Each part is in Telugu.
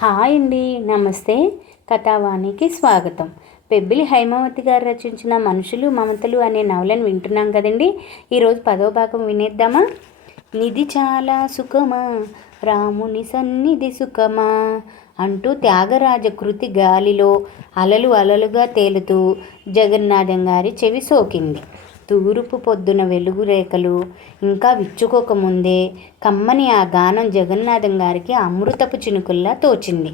హాయ్ అండి, నమస్తే. కథావాణికి స్వాగతం. పెబ్బిలి హైమావతి గారు రచించిన మనుషులు మమతలు అనే నవలను వింటున్నాం కదండి. ఈరోజు 10వ భాగం వినేద్దామా? నిధి చాలా సుఖమా, రాముని సన్నిధి సుఖమా అంటూ త్యాగరాజ కృతి గాలిలో అలలు అలలుగా తేలుతూ జగన్నాథం గారి చెవి సోకింది. తూర్పు పొద్దున వెలుగు రేఖలు ఇంకా విచ్చుకోకముందే కమ్మని ఆ గానం జగన్నాథం గారికి అమృతపు చినుకుల్లా తోచింది.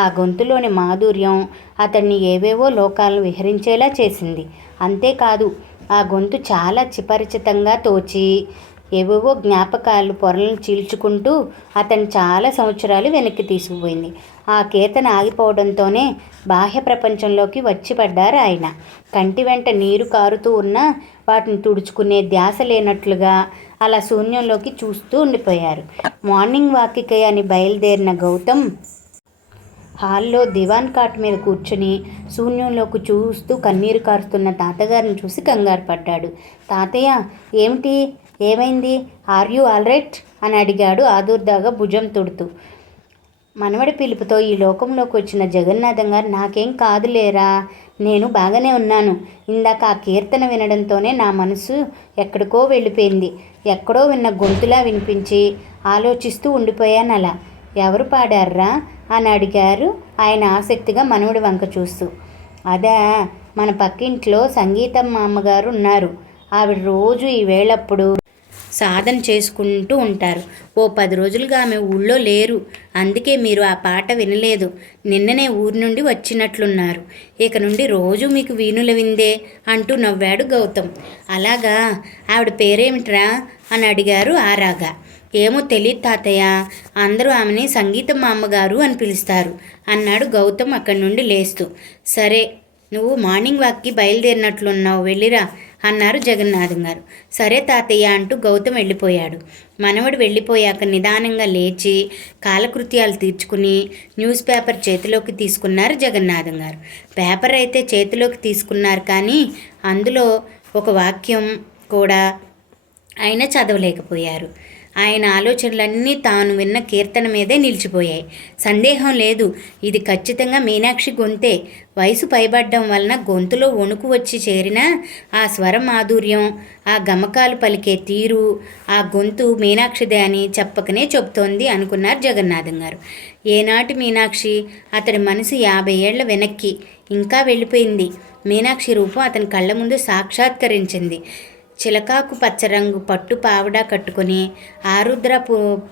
ఆ గొంతులోని మాధుర్యం అతన్ని ఏవేవో లోకాలను విహరించేలా చేసింది. అంతేకాదు, ఆ గొంతు చాలా చిపరిచితంగా తోచి ఏవేవో జ్ఞాపకాలు పొరలను చీల్చుకుంటూ అతను చాలా సంవత్సరాలు వెనక్కి తీసుకుపోయింది. ఆ కీర్తన ఆగిపోవడంతోనే బాహ్య ప్రపంచంలోకి వచ్చి పడ్డారు ఆయన. కంటి వెంట నీరు కారుతూ ఉన్నా వాటిని తుడుచుకునే ధ్యాస లేనట్లుగా అలా శూన్యంలోకి చూస్తూ ఉండిపోయారు. మార్నింగ్ వాక్కి అని బయలుదేరిన గౌతమ్ హాల్లో దివాన్ కాట్ మీద కూర్చుని శూన్యంలోకి చూస్తూ కన్నీరు కారుస్తున్న తాతగారిని చూసి కంగారు పడ్డాడు. తాతయ్య, ఏమిటి, ఏమైంది? ఆర్ యూ ఆల్ రైట్ అని అడిగాడు ఆదుర్దాగా భుజం తుడుతూ. మనవడి పిలుపుతో ఈ లోకంలోకి వచ్చిన జగన్నాథం గారు, నాకేం కాదులేరా, నేను బాగానే ఉన్నాను. ఇందాక ఆ కీర్తన వినడంతోనే నా మనసు ఎక్కడికో వెళ్ళిపోయింది. ఎక్కడో విన్న గొంతులా వినిపించి ఆలోచిస్తూ ఉండిపోయాను. అలా ఎవరు పాడారా అని అడిగారు ఆయన ఆసక్తిగా మనవడి వంక చూస్తూ. అదా, మన పక్కింట్లో సంగీతమ్మ అమ్మగారు ఉన్నారు. ఆవిడ రోజు ఈ వేళప్పుడు సాధన చేసుకుంటూ ఉంటారు. ఓ 10 రోజులుగా ఆమె ఊళ్ళో లేరు. అందుకే మీరు ఆ పాట వినలేదు. నిన్ననే ఊరి నుండి వచ్చినట్లున్నారు. ఇక నుండి రోజు మీకు వీణుల విందే అంటూ నవ్వాడు గౌతమ్. అలాగా, ఆవిడ పేరేమిట్రా అని అడిగారు ఆరాగా. ఏమో తెలియదు తాతయ్య, అందరూ ఆమెని సంగీతం అమ్మగారు అని పిలుస్తారు అన్నాడు గౌతమ్ అక్కడి నుండి లేస్తూ. సరే, నువ్వు మార్నింగ్ వాక్కి బయలుదేరినట్లున్నావు, వెళ్ళిరా అన్నారు జగన్నాథం గారు. సరే తాతయ్య అంటూ గౌతమ్ వెళ్ళిపోయాడు. మనవడు వెళ్ళిపోయాక నిదానంగా లేచి కాలకృత్యాలు తీర్చుకుని న్యూస్ పేపర్ చేతిలోకి తీసుకున్నారు జగన్నాథం గారు. పేపర్ అయితే చేతిలోకి తీసుకున్నారు, కానీ అందులో ఒక వాక్యం కూడా ఆయన చదవలేకపోయారు. ఆయన ఆలోచనలన్నీ తాను విన్న కీర్తన మీదే నిలిచిపోయాయి. సందేహం లేదు, ఇది ఖచ్చితంగా మీనాక్షి గొంతే. వయసు పైబడ్డం వలన గొంతులో వణుకు వచ్చి చేరిన ఆ స్వర మాధుర్యం, ఆ గమకాలు పలికే తీరు, ఆ గొంతు మీనాక్షిదే అని చెప్పకనే చెబుతోంది అనుకున్నారు జగన్నాథం గారు. ఏనాటి మీనాక్షి? అతడి మనసు 50 ఏళ్ల వెనక్కి ఇంకా వెళ్ళిపోయింది. మీనాక్షి రూపం అతని కళ్ళ ముందు సాక్షాత్కరించింది. చిలకాకు పచ్చరంగు పట్టు పావడా కట్టుకొని, ఆరుద్ర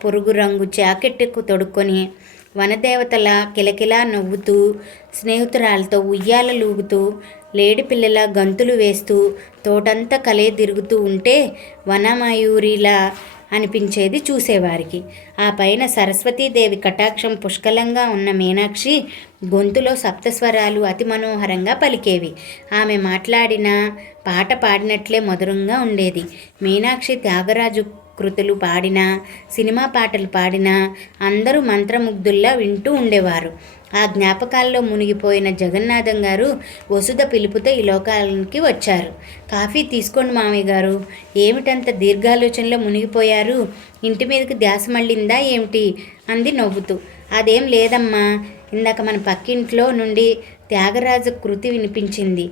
పొరుగు రంగు జాకెట్కు తొడుక్కొని, వనదేవతల కిలకిలా నవ్వుతూ, స్నేహితురాలతో ఉయ్యాలలూగుతూ, లేడి పిల్లల గంతులు వేస్తూ, తోటంతా కలే తిరుగుతూ ఉంటే వనమయూరిలా అనిపించేది చూసేవారికి. ఆ పైన సరస్వతీదేవి కటాక్షం పుష్కలంగా ఉన్న మీనాక్షి గొంతులో సప్తస్వరాలు అతి మనోహరంగా పలికేవి. ఆమె మాట్లాడిన పాట పాడినట్లే మధురంగా ఉండేది. మీనాక్షి త్యాగరాజు కృతులు పాడినా, సినిమా పాటలు పాడినా అందరూ మంత్రముగ్ధుల్లా వింటూ ఉండేవారు. ఆ జ్ఞాపకాల్లో మునిగిపోయిన జగన్నాథం గారు వసుధ పిలుపుతో ఈ లోకానికి వచ్చారు. కాఫీ తీసుకోండి మామయ్య గారు. ఏమిటంత దీర్ఘాలోచనలో మునిగిపోయారు? ఇంటి మీదకి ధ్యాస మళ్ళిందా ఏమిటి అంది నవ్వుతూ. అదేం లేదమ్మా, ఇందాక మన పక్కింట్లో నుండి త్యాగరాజ కృతి వినిపించింది.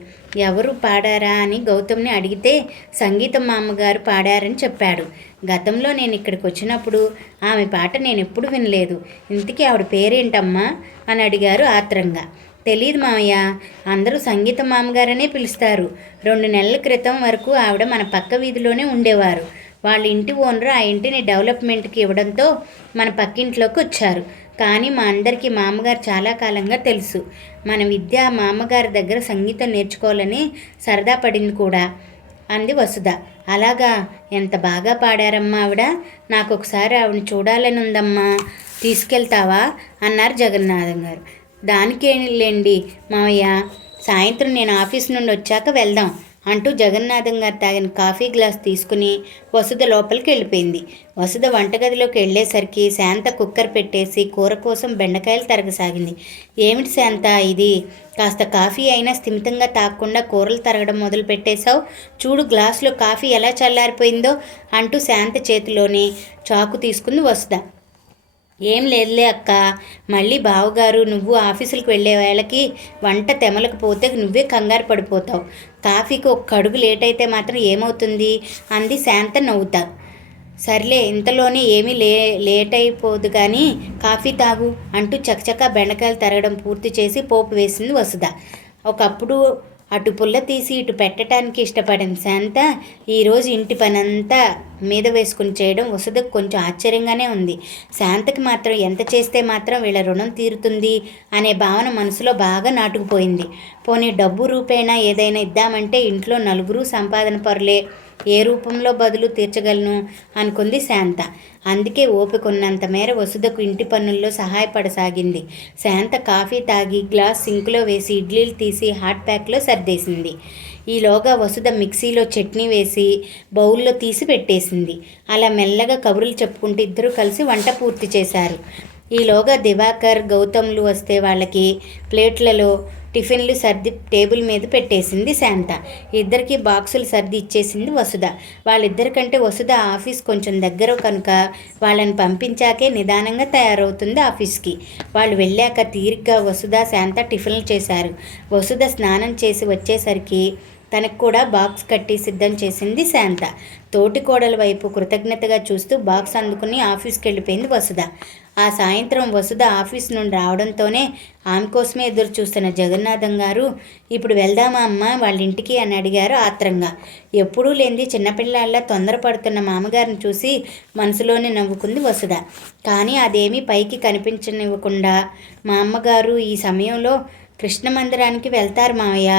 ఎవరు పాడారా అని గౌతమ్ని అడిగితే సంగీతం మా అమ్మగారు పాడారని చెప్పాడు. గతంలో నేను ఇక్కడికి వచ్చినప్పుడు ఆమె పాట నేను ఎప్పుడు వినలేదు. ఇంతకీ ఆవిడ పేరేంటమ్మా అని అడిగారు ఆత్రంగా. తెలీదు మామయ్య, అందరూ సంగీతం మామగారనే పిలుస్తారు. 2 నెలల క్రితం వరకు ఆవిడ మన పక్క వీధిలోనే ఉండేవారు. వాళ్ళ ఇంటి ఓనరు ఆ ఇంటిని డెవలప్మెంట్కి ఇవ్వడంతో మన పక్కింట్లోకి వచ్చారు. కానీ మా అందరికీ మామగారు చాలా కాలంగా తెలుసు. మన విద్య మా అమ్మగారి దగ్గర సంగీతం నేర్చుకోవాలని సరదా పడింది కూడా అంది వసుధ. అలాగా, ఎంత బాగా పాడారమ్మా ఆవిడ. నాకు ఒకసారి ఆవిడని చూడాలని ఉందమ్మా, తీసుకెళ్తావా అన్నారు జగన్నాథం గారు. దానికేంలేండి మావయ్య, సాయంత్రం నేను ఆఫీస్ నుండి వచ్చాక వెళ్దాం అంటూ జగన్నాథం గారు తాగిన కాఫీ గ్లాస్ తీసుకుని వసుధ లోపలికి వెళ్ళిపోయింది. వసుధ వంటగదిలోకి వెళ్ళేసరికి శాంత కుక్కర్ పెట్టేసి కూర కోసం బెండకాయలు తరగసాగింది. ఏమిటి శాంత ఇది? కాస్త కాఫీ అయినా స్థిమితంగా తాగకుండా కూరలు తరగడం మొదలు పెట్టేశావు. చూడు, గ్లాసులో కాఫీ ఎలా చల్లారిపోయిందో అంటూ శాంత చేతిలోనే చాకు తీసుకుంది వసుధ. ఏం లేదులే అక్క, మళ్ళీ బావగారు నువ్వు ఆఫీసులకు వెళ్ళే వేళకి వంట తెమలకపోతే నువ్వే కంగారు పడిపోతావు. కాఫీకి ఒక్క అడుగు లేట్ అయితే మాత్రం ఏమవుతుంది అంది శాంత నవ్వుతా. సర్లే, ఇంతలోనే ఏమీ లేట్ అయిపోదు కానీ కాఫీ తాగు అంటూ చకచకా బెండకాయలు తరగడం పూర్తి చేసి పోపు వేసింది వసుధ. ఒకప్పుడు అటు పుల్ల తీసి ఇటు పెట్టడానికి ఇష్టపడిన శాంత ఈరోజు ఇంటి పనంతా మీద వేసుకుని చేయడం వసుధకు కొంచెం ఆశ్చర్యంగానే ఉంది. శాంతకి మాత్రం ఎంత చేస్తే మాత్రం వీళ్ళ రుణం తీరుతుంది అనే భావన మనసులో బాగా నాటుకుపోయింది. పోనీ డబ్బు రూపేణా ఏదైనా ఇద్దామంటే ఇంట్లో నలుగురు సంపాదన పరులే, ఏ రూపంలో బదులు తీర్చగలను అనుకుంది శాంత. అందుకే ఓపికొన్నంత మేర వసుధకు ఇంటి పనుల్లో సహాయపడసాగింది. శాంత కాఫీ తాగి గ్లాస్ సింకులో వేసి ఇడ్లీలు తీసి హాట్ ప్యాక్లో సర్దేసింది. ఈలోగా వసుధ మిక్సీలో చట్నీ వేసి బౌల్లో తీసి పెట్టేసింది. అలా మెల్లగా కబుర్లు చెప్పుకుంటూ ఇద్దరూ కలిసి వంట పూర్తి చేశారు. ఈలోగా దివాకర్, గౌతమ్లు వస్తే వాళ్ళకి ప్లేట్లలో టిఫిన్లు సర్ది టేబుల్ మీద పెట్టేసింది శాంత. ఇద్దరికి బాక్సులు సర్ది ఇచ్చేసింది వసుధ. వాళ్ళిద్దరికంటే వసుధ ఆఫీస్ కొంచెం దగ్గర కనుక వాళ్ళని పంపించాకే నిదానంగా తయారవుతుంది ఆఫీస్కి. వాళ్ళు వెళ్ళాక తీరిగ్గా వసుధ, శాంత టిఫిన్లు చేశారు. వసుధ స్నానం చేసి వచ్చేసరికి తనకు కూడా బాక్స్ కట్టి సిద్ధం చేసింది శాంత. తోటి కోడల వైపు కృతజ్ఞతగా చూస్తూ బాక్స్ అందుకుని ఆఫీస్కి వెళ్ళిపోయింది వసుధ. ఆ సాయంత్రం వసుధ ఆఫీస్ నుండి రావడంతోనే ఆమె కోసమే ఎదురు చూస్తున్న జగన్నాథం గారు, ఇప్పుడు వెళ్దామా అమ్మ వాళ్ళ ఇంటికి అని అడిగారు ఆత్రంగా. ఎప్పుడూ లేనిది చిన్నపిల్లాళ్ళ తొందరపడుతున్న మామగారిని చూసి మనసులోనే నవ్వుకుంది వసుధ. కానీ అదేమీ పైకి కనిపించనివ్వకుండా, మా అమ్మగారు ఈ సమయంలో కృష్ణ మందిరానికి వెళ్తారు మావయ్య,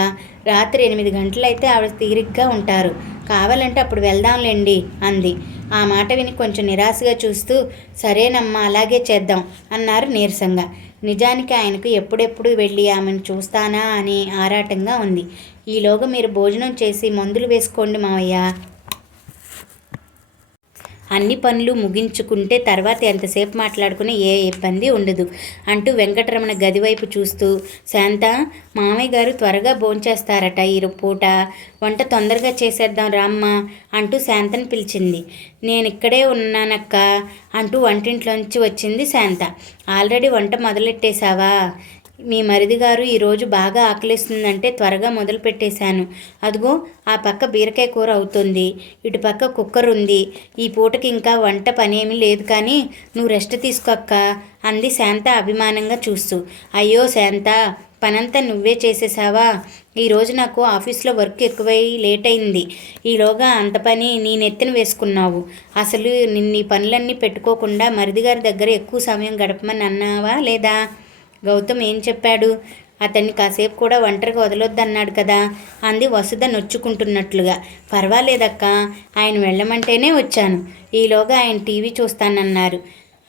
రాత్రి 8 గంటలైతే ఆవిడ తీరిగ్గా ఉంటారు, కావాలంటే అప్పుడు వెళ్దాంలేండి అంది. ఆ మాట విని కొంచెం నిరాశగా చూస్తూ సరేనమ్మా అలాగే చేద్దాం అన్నారు నీరసంగా. నిజానికి ఆయనకు ఎప్పుడెప్పుడు వెళ్ళి ఆమెను చూస్తానా అని ఆరాటంగా ఉంది. ఈలోగా మీరు భోజనం చేసి మందులు వేసుకోండి మావయ్య, అన్ని పనులు ముగించుకుంటే తర్వాత ఎంతసేపు మాట్లాడుకునే ఏ ఇబ్బంది ఉండదు అంటూ వెంకటరమణ గదివైపు చూస్తూ, శాంత, మామయ్య గారు త్వరగా భోంచేస్తారట ఈ పూట, వంట తొందరగా చేసేద్దాం రామ్మ అంటూ శాంతను పిలిచింది. నేను ఇక్కడే ఉన్నానక్క అంటూ వంటింట్లోంచి వచ్చింది శాంత. ఆల్రెడీ వంట మొదలెట్టేశావా? మీ మరిది గారు ఈరోజు బాగా ఆకలిస్తుందంటే త్వరగా మొదలు పెట్టేశాను. అదిగో ఆ పక్క బీరకాయ కూర అవుతుంది, ఇటు పక్క కుక్కర్ ఉంది, ఈ పూటకి ఇంకా వంట పనేమీ లేదు కానీ నువ్వు రెస్ట్ తీసుకోక్క అంది శాంత అభిమానంగా చూస్తూ. అయ్యో శాంత, పనంతా నువ్వే చేసేసావా? ఈరోజు నాకు ఆఫీస్లో వర్క్ ఎక్కువై లేట్ అయింది, ఈలోగా అంత పని నీ నెత్తిన వేసుకున్నావు. అసలు నిన్ను ఈ పనులన్నీ పెట్టుకోకుండా మరిదిగారి దగ్గర ఎక్కువ సమయం గడపమని అన్నావా లేదా? గౌతమ్ ఏం చెప్పాడు? అతన్ని కాసేపు కూడా ఒంటరిగా వదలొద్దన్నాడు కదా అంది వసుధ నొచ్చుకుంటున్నట్లుగా. పర్వాలేదక్క, ఆయన వెళ్ళమంటేనే వచ్చాను, ఈలోగా ఆయన టీవీ చూస్తానన్నారు.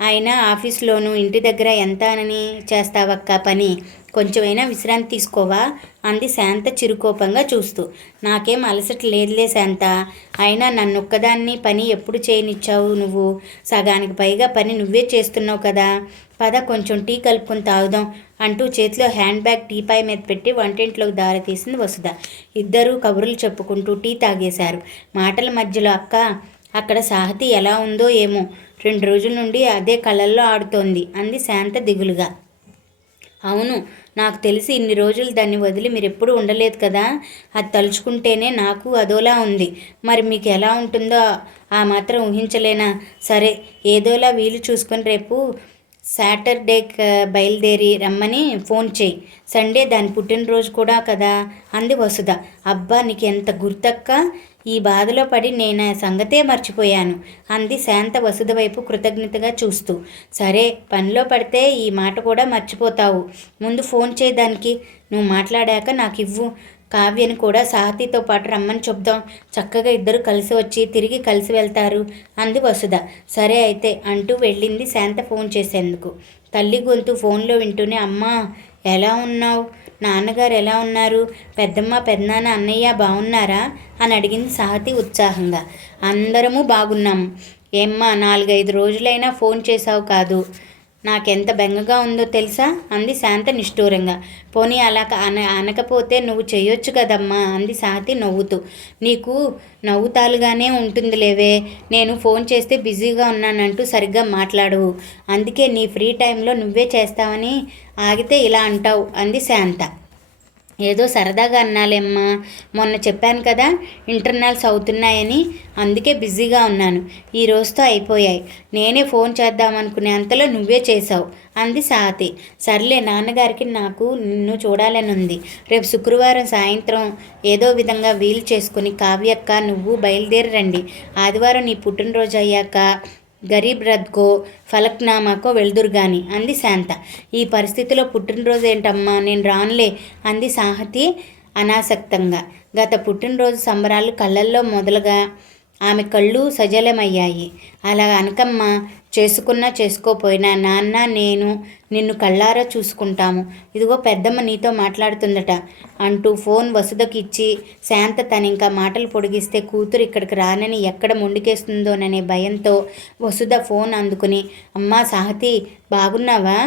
ఆయన ఆఫీస్లోనూ ఇంటి దగ్గర ఎంత అని చేస్తావక్క పని, కొంచెమైనా విశ్రాంతి తీసుకోవా అంది శాంత చిరుకోపంగా చూస్తూ. నాకేం అలసట లేదులే శాంత, అయినా నన్నొక్కదాన్ని పని ఎప్పుడు చేయనిచ్చావు నువ్వు? సగానికి పైగా పని నువ్వే చేస్తున్నావు కదా, పద కొంచెం టీ కలుపుకొని తాగుదాం అంటూ చేతిలో హ్యాండ్ బ్యాగ్ టీపాయ్ మీద పెట్టి వంటింట్లోకి దారి తీసింది వసుధ. ఇద్దరూ కబుర్లు చెప్పుకుంటూ టీ తాగేశారు. మాటల మధ్యలో అక్క, అక్కడ సాహతి ఎలా ఉందో ఏమో, 2 రోజుల నుండి అదే కళ్ళల్లో ఆడుతోంది అంది శాంత దిగులుగా. అవును, నాకు తెలిసి ఇన్ని రోజులు దాన్ని వదిలి మీరెప్పుడు ఉండలేదు కదా, అది తలుచుకుంటేనే నాకు అదోలా ఉంది. మరి మీకు ఎలా ఉంటుందో ఆ మాత్రం ఊహించలేనా? సరే, ఏదోలా వీలు చూసుకొని రేపు సాటర్డే బయలుదేరి రమ్మని ఫోన్ చేయి, సండే దాని పుట్టినరోజు కూడా కదా అంది వసుధ. అబ్బా, నీకు ఎంత గుర్తక్క, ఈ బాధలో పడి నేను సంగతే మర్చిపోయాను అంది శాంత వసుధ వైపు కృతజ్ఞతగా చూస్తూ. సరే, పనిలో పడితే ఈ మాట కూడా మర్చిపోతావు, ముందు ఫోన్ చేయడానికి, నువ్వు మాట్లాడాక నాకు ఇవ్వు, కావ్యని కూడా సాహతితో పాటు రమ్మని చెప్దాం, చక్కగా ఇద్దరు కలిసి వచ్చి తిరిగి కలిసి వెళ్తారు అంది వసుధ. సరే అయితే అంటూ వెళ్ళింది శాంత ఫోన్ చేసేందుకు. తల్లి గొంతు ఫోన్లో వింటూనే, అమ్మా ఎలా ఉన్నావు, నాన్నగారు ఎలా ఉన్నారు, పెద్దమ్మ, పెద్దనాన్న, అన్నయ్య బాగున్నారా అని అడిగింది సాహతి ఉత్సాహంగా. అందరము బాగున్నాం. ఏమ్మా 4-5 రోజులైనా ఫోన్ చేసావు కాదు, నాకెంత బెంగగా ఉందో తెలుసా అంది శాంత నిష్ఠూరంగా. పోనీ అలా అనకపోతే నువ్వు చెయ్యొచ్చు కదమ్మా అంది స్వాతి నవ్వుతూ. నీకు నవ్వుతాలుగానే ఉంటుందిలేవే, నేను ఫోన్ చేస్తే బిజీగా ఉన్నానంటూ సరిగ్గా మాట్లాడవు, అందుకే నీ ఫ్రీ టైంలో నువ్వే చేస్తావని ఆగితే ఇలా అంటావు అంది శాంత. ఏదో సరదాగా అన్నాలేమ్మా, మొన్న చెప్పాను కదా ఇంటర్నల్స్ అవుతున్నాయని, అందుకే బిజీగా ఉన్నాను. ఈ రోజుతో అయిపోయాయి. నేనే ఫోన్ చేద్దామనుకునే అంతలో నువ్వే చేసావు అంది స్వాతి. సర్లే, నాన్నగారికి నాకు నిన్ను చూడాలని ఉంది. రేపు శుక్రవారం సాయంత్రం ఏదో విధంగా వీలు చేసుకుని కావ్యక్క నువ్వు బయలుదేరి రండి. ఆదివారం నీ పుట్టినరోజు అయ్యాక గరీబ్ రథ్కో ఫలక్నామాకో వెళ్దురుగాని అంది శాంత. ఈ పరిస్థితిలో పుట్టినరోజు ఏంటమ్మా, నేను రానులే అంది సాహతి అనాసక్తంగా. గత పుట్టినరోజు సంబరాలు కళ్ళల్లో మొదలుగా ఆమె కళ్ళు సజలమయ్యాయి. అలా అనకమ్మా, చేసుకున్నా చేసుకోపోయినా నాన్న నేను నిన్ను కళ్ళారా చూసుకుంటాము. ఇదిగో పెద్దమ్మ నీతో మాట్లాడుతుందట అంటూ ఫోన్ వసుధకి ఇచ్చి శాంత తనింకా మాటలు పొడిగిస్తే కూతురు ఇక్కడికి రానని ఎక్కడ మొండికేస్తుందోననే భయంతో వసుధ ఫోన్ అందుకుని, అమ్మా సాహతి బాగున్నావా?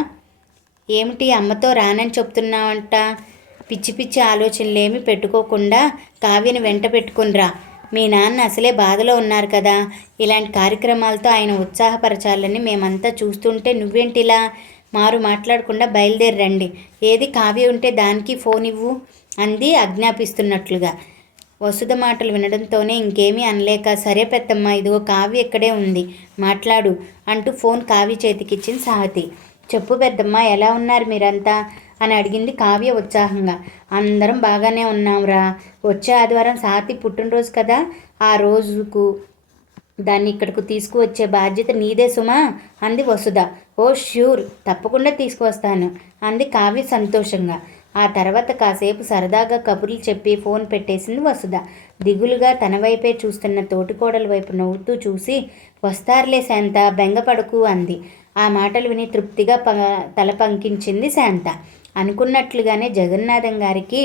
ఏమిటి అమ్మతో రానని చెప్తున్నావంట? పిచ్చి పిచ్చి ఆలోచనలేమి పెట్టుకోకుండా కావ్యని వెంట పెట్టుకునిరా. మీ నాన్న అసలే బాధలో ఉన్నారు కదా, ఇలాంటి కార్యక్రమాలతో ఆయన ఉత్సాహపరచాలని మేమంతా చూస్తుంటే నువ్వేంటిలా మారు మాట్లాడకుండా బయలుదేరి రండి. ఏది కావ్య ఉంటే దానికి ఫోన్ ఇవ్వు అంది ఆజ్ఞాపిస్తున్నట్లుగా. వసుధ మాటలు వినడంతోనే ఇంకేమీ అనలేక, సరే పెద్దమ్మ, ఇదిగో కావ్య ఇక్కడే ఉంది, మాట్లాడు అంటూ ఫోన్ కావ్య చేతికిచ్చింది సాహతి. చెప్పు పెద్దమ్మ, ఎలా ఉన్నారు మీరంతా అని అడిగింది కావ్య ఉత్సాహంగా. అందరం బాగానే ఉన్నాంరా. వచ్చే ఆదివారం సాహతి పుట్టినరోజు కదా, ఆ రోజుకు దాన్ని ఇక్కడకు తీసుకువచ్చే బాధ్యత నీదే సుమా అంది వసుధ. ఓ ష్యూర్, తప్పకుండా తీసుకువస్తాను అంది కావ్య సంతోషంగా. ఆ తర్వాత కాసేపు సరదాగా కబుర్లు చెప్పి ఫోన్ పెట్టేసింది వసుధ. దిగులుగా తన వైపే చూస్తున్న తోటికోడల వైపు నవ్వుతూ చూసి, వస్తారులే శాంత, బెంగపడకు అంది. ఆ మాటలు విని తృప్తిగా తల పంకించింది శాంత. అనుకున్నట్లుగానే జగన్నాథం గారికి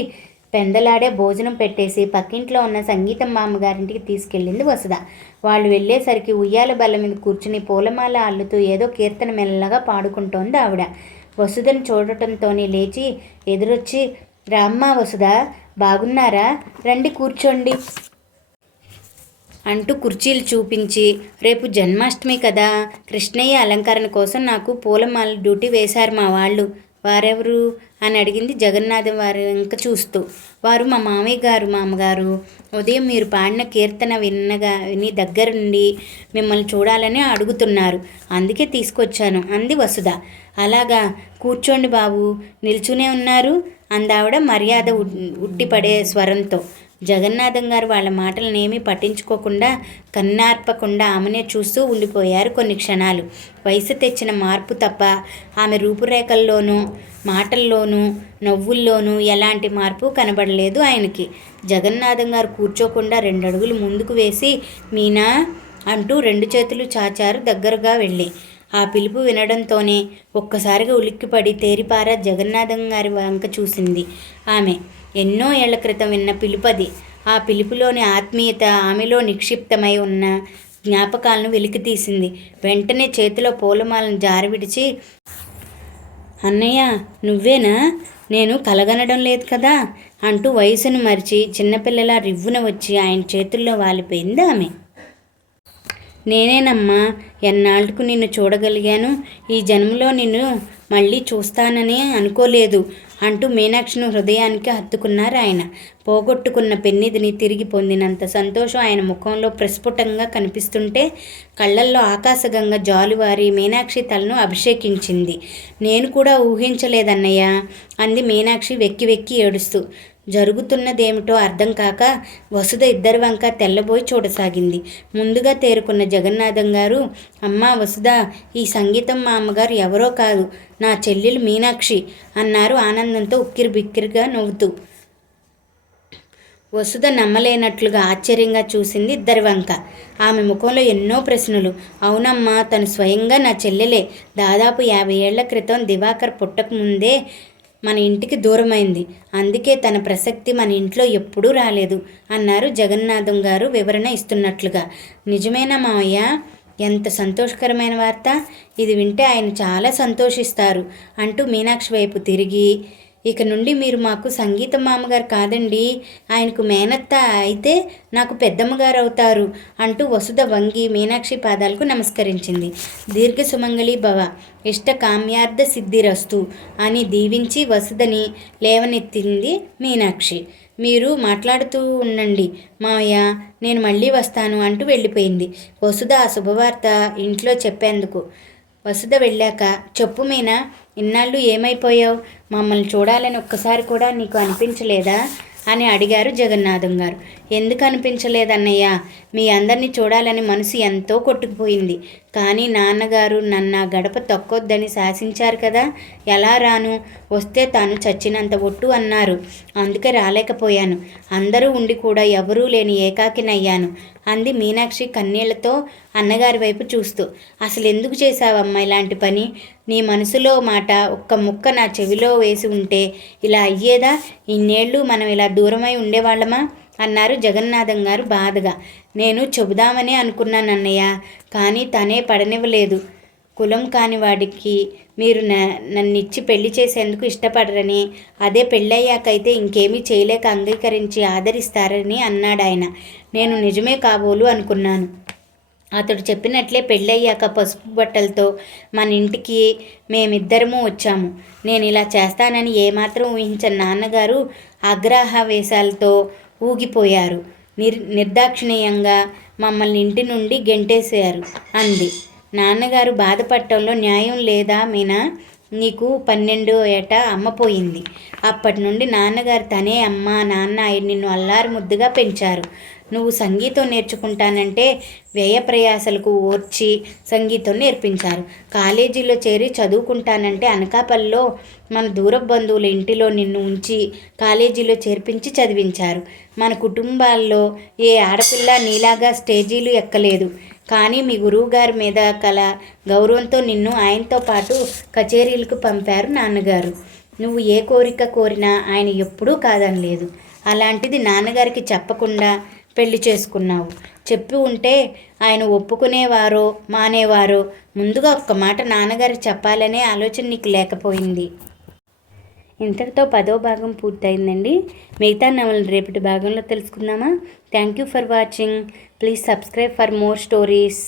పెందలాడే భోజనం పెట్టేసి పక్కింట్లో ఉన్న సంగీతం మామగారింటికి తీసుకెళ్ళింది వసుధ. వాళ్ళు వెళ్ళేసరికి ఉయ్యాల బల్ల మీద కూర్చుని పూలమాల అల్లుతూ ఏదో కీర్తన మెల్లగా పాడుకుంటోంది ఆవిడ. వసుధను చూడటంతోనే లేచి ఎదురొచ్చి, రామ్మా వసుధ, బాగున్నారా, రండి కూర్చోండి అంటూ కుర్చీలు చూపించి, రేపు జన్మాష్టమి కదా, కృష్ణయ్య అలంకరణ కోసం నాకు పూలమాల డ్యూటీ వేశారు మా వాళ్ళు. వారెవరు అని అడిగింది జగన్నాథం వారి వెంక చూస్తూ. వారు మా మామయ్య గారు మామగారు. ఉదయం మీరు పాడిన కీర్తన విని దగ్గరుండి మిమ్మల్ని చూడాలని అడుగుతున్నారు, అందుకే తీసుకొచ్చాను అంది వసుధ. అలాగా, కూర్చోండి బాబు, నిల్చునే ఉన్నారు అందావిడ మర్యాద ఉట్టిపడే స్వరంతో. జగన్నాథం గారు వాళ్ళ మాటలనేమీ పట్టించుకోకుండా కన్నార్పకుండా ఆమెనే చూస్తూ ఉండిపోయారు కొన్ని క్షణాలు. వయసు తెచ్చిన మార్పు తప్ప ఆమె రూపురేఖల్లోనూ మాటల్లోనూ నవ్వుల్లోనూ ఎలాంటి మార్పు కనబడలేదు ఆయనకి. జగన్నాథం గారు కూర్చోకుండా 2 అడుగులు ముందుకు వేసి, మీనా అంటూ 2 చేతులు చాచారు దగ్గరగా వెళ్ళి. ఆ పిలుపు వినడంతోనే ఒక్కసారిగా ఉలిక్కిపడి తేరిపారా జగన్నాథం గారి వంక చూసింది ఆమె. ఎన్నో ఏళ్ల క్రితం విన్న పిలుపది. ఆ పిలుపులోని ఆత్మీయత ఆమెలో నిక్షిప్తమై ఉన్న జ్ఞాపకాలను వెలికితీసింది. వెంటనే చేతిలో పూలమాలను జారవిడిచి, అన్నయ్య నువ్వేనా, నేను కలగనడం లేదు కదా అంటూ వయసును మరిచి చిన్నపిల్లల రివ్వున వచ్చి ఆయన చేతుల్లో వాలిపోయింది ఆమె. నేనేనమ్మా, ఎన్నాళ్లకు నిన్ను చూడగలిగాను, ఈ జన్మలో నిన్ను మళ్ళీ చూస్తానని అనుకోలేదు అంటూ మీనాక్షిని హృదయానికి హత్తుకున్నారు ఆయన. పోగొట్టుకున్న పెన్నిధిని తిరిగి పొందినంత సంతోషం ఆయన ముఖంలో ప్రస్ఫుటంగా కనిపిస్తుంటే కళ్ళల్లో ఆకాశగంగ జాలువారి మీనాక్షి తలను అభిషేకించింది. నేను కూడా ఊహించలేదన్నయ్య అంది మీనాక్షి వెక్కి వెక్కి ఏడుస్తూ. జరుగుతున్నదేమిటో అర్థం కాక వసుధ ఇద్దరి వంక తెల్లబోయి చూడసాగింది. ముందుగా తేరుకున్న జగన్నాథం గారు, అమ్మా వసుధ, ఈ సంగీతం మా అమ్మగారు ఎవరో కాదు, నా చెల్లెలు మీనాక్షి అన్నారు ఆనందంతో ఉక్కిరి బిక్కిరిగా నవ్వుతూ. వసుధ నమ్మలేనట్లుగా ఆశ్చర్యంగా చూసింది ఇద్దరి వంక. ఆమె ముఖంలో ఎన్నో ప్రశ్నలు. అవునమ్మా, తను స్వయంగా నా చెల్లెలే. దాదాపు 50 ఏళ్ల క్రితం దివాకర్ పుట్టకముందే మన ఇంటికి దూరమైంది. అందుకే తన ప్రసక్తి మన ఇంట్లో ఎప్పుడూ రాలేదు అన్నారు జగన్నాథం గారు వివరణ ఇస్తున్నట్లుగా. నిజమేనా మావయ్య? ఎంత సంతోషకరమైన వార్త! ఇది వింటే ఆయన చాలా సంతోషిస్తారు అంటూ మీనాక్షి వైపు తిరిగి, ఇక నుండి మీరు మాకు సంగీత మామగారు కాదండి, ఆయనకు మేనత్త అయితే నాకు పెద్దమ్మగారు అవుతారు అంటూ వసుధ వంగి మీనాక్షి పాదాలకు నమస్కరించింది. దీర్ఘ సుమంగళి భవ, ఇష్ట కామ్యార్థ సిద్ధిరస్తు అని దీవించి వసుధని లేవనెత్తింది మీనాక్షి. మీరు మాట్లాడుతూ ఉండండి మావయ్య, నేను మళ్ళీ వస్తాను అంటూ వెళ్ళిపోయింది వసుధ ఆ శుభవార్త ఇంట్లో చెప్పేందుకు. వసుధ వెళ్ళాక, చెప్పు మీనా, ఇన్నాళ్ళు ఏమైపోయావు? మమ్మల్ని చూడాలని ఒక్కసారి కూడా నీకు అనిపించలేదా అని అడిగారు జగన్నాథం గారు. ఎందుకు అనిపించలేదన్నయ్య, మీ అందరినీ చూడాలని మనసు ఎంతో కొట్టుకుపోయింది. కానీ నాన్నగారు నన్ను గడప తొక్కొద్దని శాసించారు కదా, ఎలా రాను? వస్తే తాను చచ్చినంత ఒట్టు అన్నారు, అందుకే రాలేకపోయాను. అందరూ ఉండి కూడా ఎవరూ లేని ఏకాకినయ్యాను అంది మీనాక్షి కన్నీళ్లతో అన్నగారి వైపు చూస్తూ. అసలు ఎందుకు చేశావమ్మా ఇలాంటి పని? నీ మనసులో మాట ఒక్క ముక్క నా చెవిలో వేసి ఉంటే ఇలా అయ్యేదా? ఇన్నేళ్ళు మనం ఇలా దూరమై ఉండేవాళ్ళమా అన్నారు జగన్నాథం గారు బాధగా. నేను చెబుదామని అనుకున్నాను అన్నయ్య, కానీ తనే పడనివ్వలేదు. కులం కాని వాడికి మీరు నన్నిచ్చి పెళ్లి చేసేందుకు ఇష్టపడరని, అదే పెళ్ళయ్యాకైతే ఇంకేమీ చేయలేక అంగీకరించి ఆదరిస్తారని అన్నాడాయన. నేను నిజమే కాబోలు అనుకున్నాను. అతడు చెప్పినట్లే పెళ్ళయ్యాక పసుపు బట్టలతో మన ఇంటికి మేమిద్దరము వచ్చాము. నేను ఇలా చేస్తానని ఏమాత్రం ఊహించని నాన్నగారు ఆగ్రహావేశాలతో ఊగిపోయారు. నిర్దాక్షిణీయంగా మమ్మల్ని ఇంటి నుండి గెంటేశారు అంది. నాన్నగారు బాధపడటంలో న్యాయం లేదా మీనా? నీకు 12 ఏట అమ్మ పోయింది. అప్పటి నుండి నాన్నగారు తనే అమ్మ నాన్న నిన్ను అల్లారు ముద్దుగా పెంచారు. నువ్వు సంగీతం నేర్చుకుంటానంటే వ్యయ ప్రయాసలకు ఓర్చి సంగీతం నేర్పించారు. కాలేజీలో చేరి చదువుకుంటానంటే అనకాపల్లిలో మన దూర బంధువుల ఇంటిలో నిన్ను ఉంచి కాలేజీలో చేర్పించి చదివించారు. మన కుటుంబాల్లో ఏ ఆడపిల్ల నీలాగా స్టేజీలు ఎక్కలేదు. కానీ మీ గురువుగారి మీద కల గౌరవంతో నిన్ను ఆయనతో పాటు కచేరీలకు పంపారు నాన్నగారు. నువ్వు ఏ కోరిక కోరినా ఆయన ఎప్పుడూ కాదనలేదు. అలాంటిది నాన్నగారికి చెప్పకుండా పెళ్లి చేసుకున్నావు. చెప్పి ఉంటే ఆయన ఒప్పుకునేవారో మానేవారో. ముందుగా ఒక్క మాట నాన్నగారికి చెప్పాలనే ఆలోచన నీకు లేకపోయింది. ఇంతటితో 10వ భాగం పూర్తయిందండి. మిగతా నవలను రేపటి భాగంలో తెలుసుకుందామా? Thank you for watching. Please subscribe for more stories.